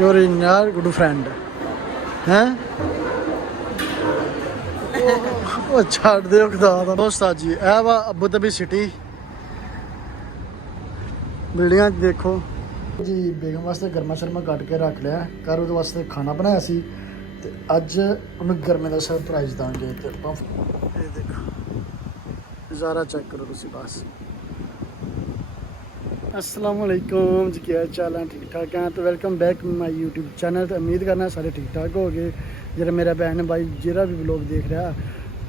Your यार good friend हैं ਉਹ ਛੱਡ ਦਿਓ ਖੁਦਾ ਦਾ ਦੋਸਤ ਜੀ। ਇਹ ਵਾ ਅਬੂ ਧਾਬੀ ਸਿਟੀ, ਬਿਲਡਿੰਗਾਂ ਦੇਖੋ ਜੀ। ਬੇਗਮ ਵਾਸਤੇ ਗਰਮਾ ਸ਼ਰਮਾ ਕੱਟ ਕੇ ਰੱਖ ਲਿਆ ਘਰ, ਉਹਦੇ ਵਾਸਤੇ ਖਾਣਾ ਬਣਾਇਆ ਸੀ ਤੇ ਅੱਜ ਉਹਨੂੰ ਗਰਮੇ ਦਾ ਸਰਪ੍ਰਾਈਜ਼ ਦਾਂਗੇ। ਤੇ ਆਪਾਂ ਇਹ ਦੇਖੋ ਨਜ਼ਾਰਾ ਚੈੱਕ ਕਰੋ ਤੁਸੀਂ ਬਸ। अस्सलाम वालेकुम जी, क्या चाल है? ठीक ठाक हैं तो welcome back my YouTube channel. तो उम्मीद करना सारे ठीक ठाक हो गए। जरा मेरा भैन भाई जरा भी व्लॉग देख रहा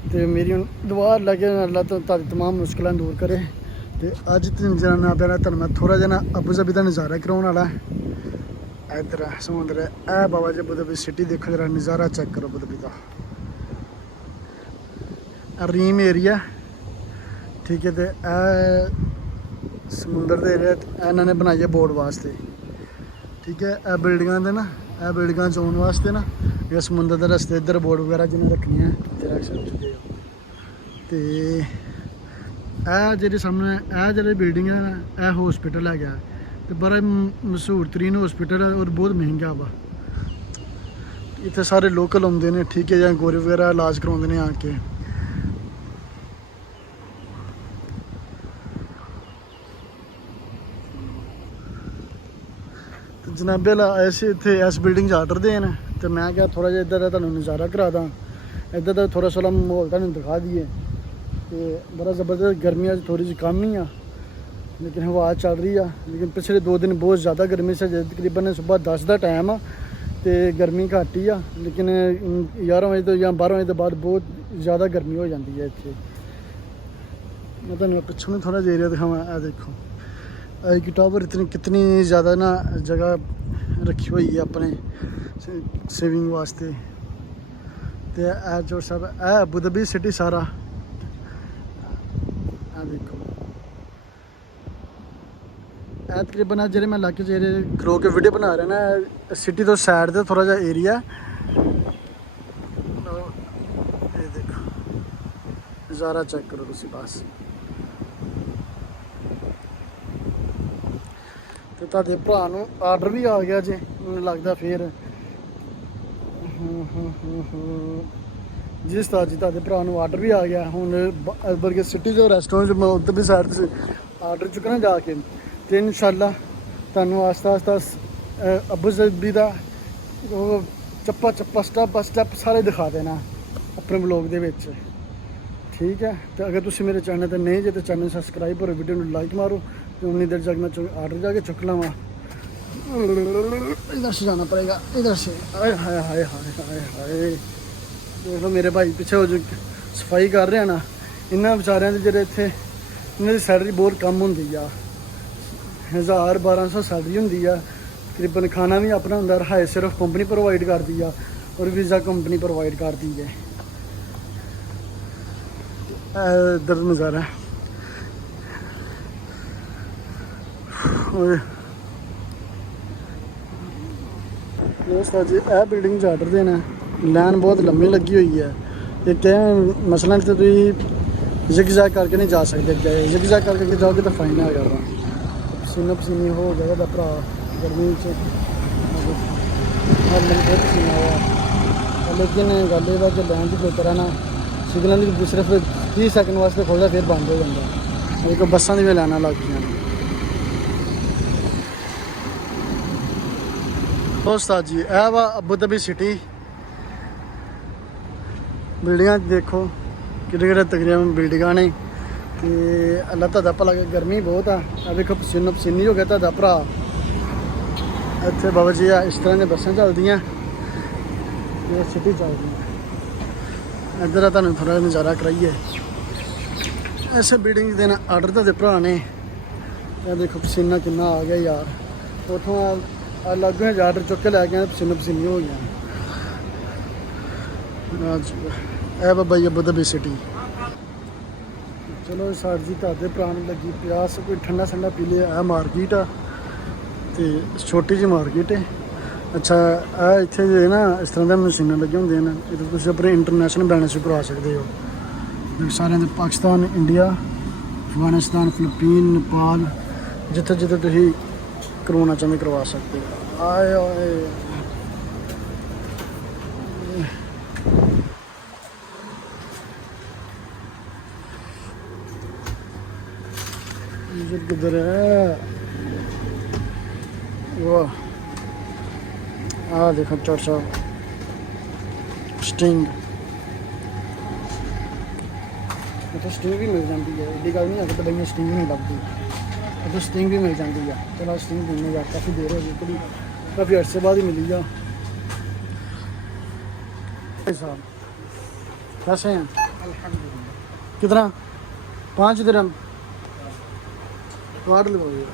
तो मेरी दुआ लगे अल्लाह तो तमाम मुश्किलें दूर करे। तो अज जाना पैना तुहानूं मैं थोड़ा जिहा अबू धाबी का नज़ारा कराने वाला। इधर समुंदर है, ए बाबा जी अबू धाबी सिटी देखो, जरा नज़ारा चेक करो अबू धाबी का। रीम एरिया ठीक है। तो समुंदर के एरिया इन्होंने बनाई है बोर्ड वास्ते ठीक है। यह बिल्डिंगां दे ना, यह बिल्डिंगां चोन वास्ते ना, ये समुंदर के रस्ते इधर बोर्ड वगैरह जिन्हें रखनी है रख चुके हो। तो यह जी सामने यह जो बिल्डिंग है ना, यह हॉस्पिटल है गया। तो बड़ा मशहूर तरीन हॉस्पिटल है और बहुत महंगा वा। इतने सारे लोकल आते हैं ठीक है, या गोरे वगैरह इलाज करवाते हैं आके। जनाबे ऐसे इतने इस बिल्डिंग आर्डर दे न, तो मैं क्या थोड़ा जिहा इधर का तुहानूं नज़ारा करा दा। इधर का थोड़ा थोड़ा माहौल तुहानूं दिखा दिए। तो बड़ा ज़बरदस्त गर्मी अज थोड़ी जी कम ही आ, लेकिन हवा चल रही है। लेकिन पिछले 2 दिन बहुत ज़्यादा गर्मी से, तकरीबन सुबह 10 का टाइम आ तो गर्मी घट ही आ, लेकिन 11 बजे तो या 12 बजे तो बाद बहुत ज़्यादा गर्मी हो जाती है इतने। मैं तुहानूं पिछों थोड़ा जिहा एरिया दिखावां। आ देखो एक टावर इतनी कितनी ज़्यादा ना जगह रखी हुई है अपने सेविंग वास्ते। तो यह जो सब है अबू धाबी सिटी सारा देखो। यह तकरीबन जो मैं इलाके खलो के वीडियो बना रहा ना, सिटी तो साइड से थोड़ा जहा एरिया। ये देखो नज़ारा चेक करो तुसी बस। तो तुहाडे भरा नूं आर्डर भी आ गया जे, मैनूं लगदा फिर जी उस्ताद जी, तुहाडे भरा नूं आर्डर भी आ गया। हुण बल्कि सिटी जो रेस्टोरेंट मैं उधर भी साइड से आर्डर चुकना जाके। तो इंशाअल्लाह तुहानूं आस्ता आस्ता अबू धाबी दा चप्पा चप्पा स्टैप बाय स्टैप सारे दिखा देना अपने ब्लॉग दे विच ठीक है। तो अगर तुसीं मेरे चैनल ते नहीं जे तो चैनल सबसक्राइब करो, वीडियो नूं लाइक मारो। तो उन्नी देर तक मैं आर्डर जाके चुक लवा। इधर से जाना पड़ेगा, इधर से। हाय हाय हाय हाय हाय हाय देख लो मेरे भाई पीछे हो जो सफाई कर रहे हैं ना, इन्होंने बेचारियों के जो इतने इन्होंने सैलरी बहुत कम होंगी आ। 1000-1200 सैलरी होंगी आ। तकरीबन खाना भी अपना होंगे, रहायश सिर्फ कंपनी प्रोवाइड करती है और वीज़ा कंपनी प्रोवाइड करती है। इधर नज़ारा दोस्त जी। यह बिल्डिंग आर्डर देना लैन बहुत लंबी लगी हुई है। एक मसलन तो तुम जिग जैग करके नहीं जा सकते, जिग जैग करके जाओगे तो फाइन आ जाएगा। पसीना पसीनी हो जाएगा भरा गर्मी से, बहुत पसीना हुआ। लेकिन गल ये जो लैन की कोई तरह ना सिग्नल सिर्फ 30 सैकेंड वास्ते खोलता फिर बंद हो जाता। एक बसा दी लैना लग गई दोस्त जी। यह वा अबू धाबी सिटी, बिल्डिंगां देखो कि तकरीबन बिल्डिंगां ने। तो अल्लाह तुहाडा भला गर्मी बहुत आ। देखो पसीनो पसीनी हो गया तुहाडा भरा। इत्थे बाबा जी इस तरह की बसां चलदियां, ये सिटी चलदी। इधर तुहानूं थोड़ा नज़ारा कराइए। इस बिल्डिंग देना आर्डर तुहाडे भरा ने। यह देखो पसीना कितना आ गया यार, उतों अलग है आर्डर चुक के लै गए, पसीनो पसीनी हो गया। ए बाबा जी अबू धाबी सिटी। चलो सर जी तुहाडे भरा नूं लगी प्यास, कोई ठंडा ठंडा पी लिया। यह मार्केट आ, तो छोटी जी मार्केट है। अच्छा इत्थे जो है ना इस तरह की मशीनां लगी होंगे हैं, इधर तुम अपने इंटरनेशनल बैलेंस करवा सकते हो। सारे पाकिस्तान, इंडिया, अफगानिस्तान, फिलिपीन, नेपाल, जिथे जिथे तुम करवाना चाहते करवा सकते हो। आए आए ये किधर है? वाह, देखो चर्चा स्टिंग, तो स्टिंग भी मिल जाती है, एडी गल नहीं है कि दवाइयां स्टिंग नहीं लगती, तो स्टिंग भी मिल जाती है। चलो स्टिंग पीने यार, काफ़ी देर हो गई, थोड़ी काफ़ी अर्से बाद ही मिली जा। साहब कैसे हैं? अल्हम्दुलिल्लाह। कितना? 5 दिरहम कार्ड लगवाइए।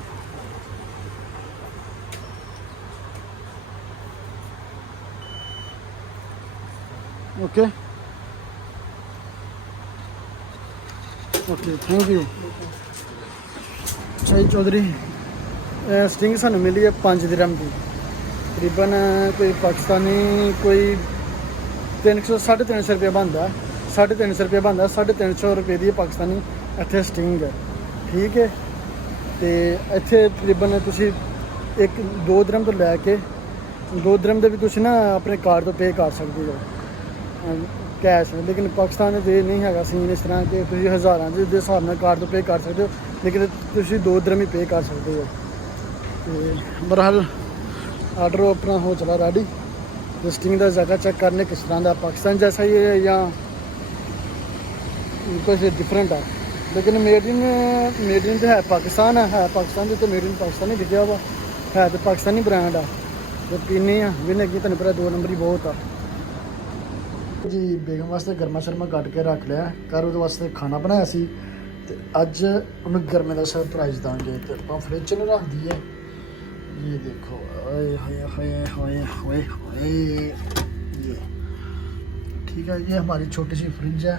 Okay okay, thank you. Shahid Chaudhary, sting सानू मिली है 5 दिरहम की, तकरीबन कोई पाकिस्तानी कोई 300-350 रुपये बनता, 350 रुपये बनता, 350 रुपये की पाकिस्तानी इत्थे स्टिंग है। ठीक है, तो इत्थे तकरीबन तुसी 1-2 दिरहम तो लैके 2 दिरहम भी तुसी ना अपने कार्ड तो पे कर सकते हो कैश, लेकिन पाकिस्तान में नहीं है सीन इस तरह कि तुम हज़ारों के हिसाब से कार्ड तो पे कर सकते हो, लेकिन तुम 2 दिरहम ही पे कर सकते हो। तो बहरहाल आर्डर अपना हो चला रेडी। स्टिंग का जगह चेक करने किस तरह का, पाकिस्तान जैसा ही है या कुछ डिफरेंट है, लेकिन मेड इन तो है पाकिस्तान, है पाकिस्तान तो मेड इन पाकिस्तान ही लिखा हुआ है, तो पाकिस्तानी ब्रांड है। तो पीने विन अगे तेन पता 2 नंबर ही बहुत आ जी। बेगम वास्ते गर्मा शर्मा कट के रख लिया, घर वो वास्ते खाना बनाया सी, ते अज उन्हें गर्मे का सरप्राइज देंगे, तो आप फ्रिज में रख दिए। ये देखो, ओए होए होए होए होए होए, ये ठीक है, ये हमारी छोटी सी फ्रिज है।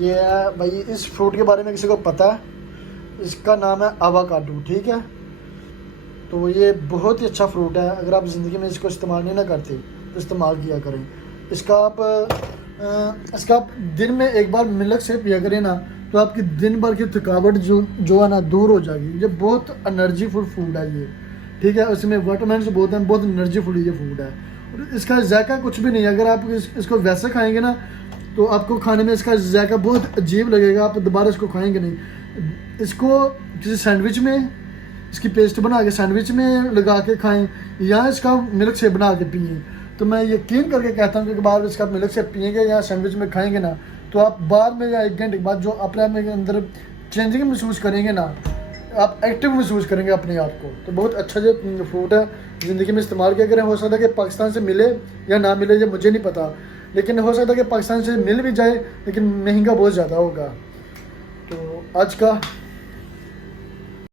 ये है भाई, इस फ्रूट के बारे में किसी को पता है? इसका नाम है आवाकाडो। ठीक है, तो ये बहुत ही अच्छा फ्रूट है, अगर आप ज़िंदगी में इसको इस्तेमाल नहीं ना करते तो इस्तेमाल किया करें। इसका आप दिन में एक बार मिल्क से पिया करें ना, तो आपकी दिन भर की थकावट जो है ना दूर हो जाएगी। ये बहुत एनर्जीफुल फूड है ये। ठीक है, इसमें विटामिन बहुत हैं, बहुत एनर्जीफुल ये फूड है, और इसका जायका कुछ भी नहीं है। अगर आप इसको वैसे खाएंगे ना, तो आपको खाने में इसका जायका बहुत अजीब लगेगा, आप दोबारा इसको खाएंगे नहीं। इसको किसी सैंडविच में इसकी पेस्ट बना के सैंडविच में लगा के खाएं, या इसका मिल्क शेक बना के पिए। तो मैं यकीन करके कहता हूँ कि बार इसका मिल्क शेक पिएंगे या सैंडविच में खाएंगे ना, तो आप बाद में या 1 घंटे के बाद जो अपने आप में अंदर चेंजिंग महसूस करेंगे ना, आप एक्टिव महसूस करेंगे अपने आप को। तो बहुत अच्छा जो फ्रूट है, ज़िंदगी में इस्तेमाल किया करें। हो सकता है कि पाकिस्तान से मिले या ना मिले, ये मुझे नहीं पता, लेकिन हो सकता है कि पाकिस्तान से मिल भी जाए, लेकिन महंगा बहुत ज़्यादा होगा। तो आज का